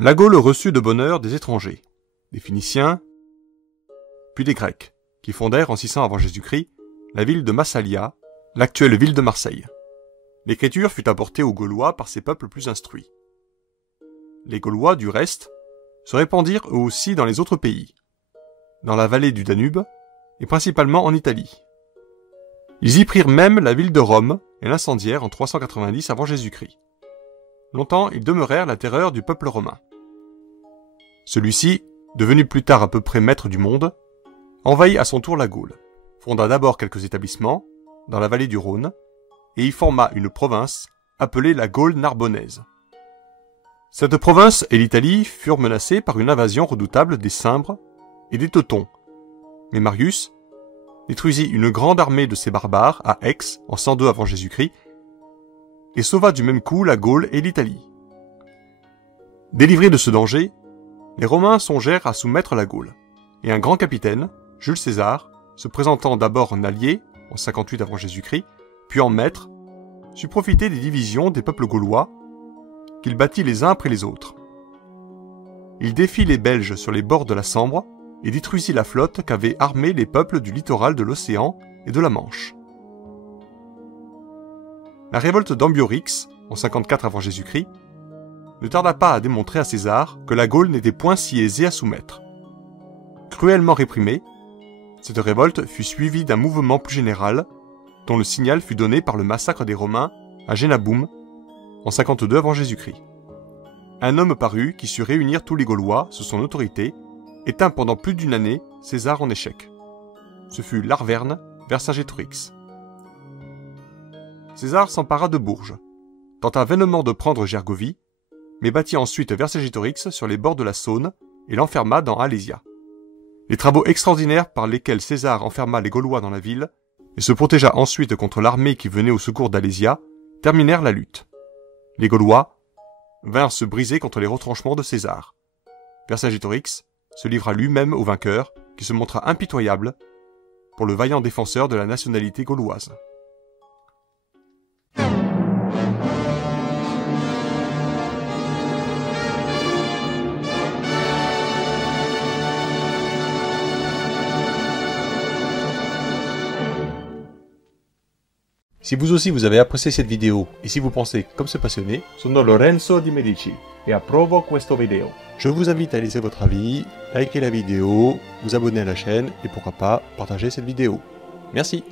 La Gaule reçut de bonne heure des étrangers, des Phéniciens, puis des Grecs, qui fondèrent en 600 avant Jésus-Christ la ville de Massalia, l'actuelle ville de Marseille. L'écriture fut apportée aux Gaulois par ces peuples plus instruits. Les Gaulois, du reste, se répandirent eux aussi dans les autres pays, dans la vallée du Danube et principalement en Italie. Ils y prirent même la ville de Rome et l'incendièrent en 390 avant Jésus-Christ. Longtemps, ils demeurèrent la terreur du peuple romain. Celui-ci, devenu plus tard à peu près maître du monde, envahit à son tour la Gaule, fonda d'abord quelques établissements dans la vallée du Rhône et y forma une province appelée la Gaule narbonnaise. Cette province et l'Italie furent menacées par une invasion redoutable des Cimbres et des Teutons, mais Marius détruisit une grande armée de ces barbares à Aix en 102 avant Jésus-Christ et sauva du même coup la Gaule et l'Italie. Délivrés de ce danger, les Romains songèrent à soumettre la Gaule, et un grand capitaine, Jules César, se présentant d'abord en allié, en 58 avant Jésus-Christ, puis en maître, sut profiter des divisions des peuples gaulois, qu'il battit les uns après les autres. Il défit les Belges sur les bords de la Sambre, et détruisit la flotte qu'avaient armée les peuples du littoral de l'océan et de la Manche. La révolte d'Ambiorix, en 54 avant Jésus-Christ, ne tarda pas à démontrer à César que la Gaule n'était point si aisée à soumettre. Cruellement réprimée, cette révolte fut suivie d'un mouvement plus général, dont le signal fut donné par le massacre des Romains à Génaboum, en 52 avant Jésus-Christ. Un homme parut qui sut réunir tous les Gaulois sous son autorité et tint pendant plus d'une année César en échec. Ce fut l'Arverne Vercingétorix. César s'empara de Bourges, tenta vainement de prendre Gergovie, mais battit ensuite Vercingétorix sur les bords de la Saône et l'enferma dans Alésia. Les travaux extraordinaires par lesquels César enferma les Gaulois dans la ville et se protégea ensuite contre l'armée qui venait au secours d'Alésia terminèrent la lutte. Les Gaulois vinrent se briser contre les retranchements de César. Vercingétorix se livra lui-même au vainqueur, qui se montra impitoyable pour le vaillant défenseur de la nationalité gauloise. Si vous aussi vous avez apprécié cette vidéo et si vous pensez comme ce passionné, sono Lorenzo di Medici et approvo questo video. Je vous invite à laisser votre avis, liker la vidéo, vous abonner à la chaîne et pourquoi pas partager cette vidéo. Merci.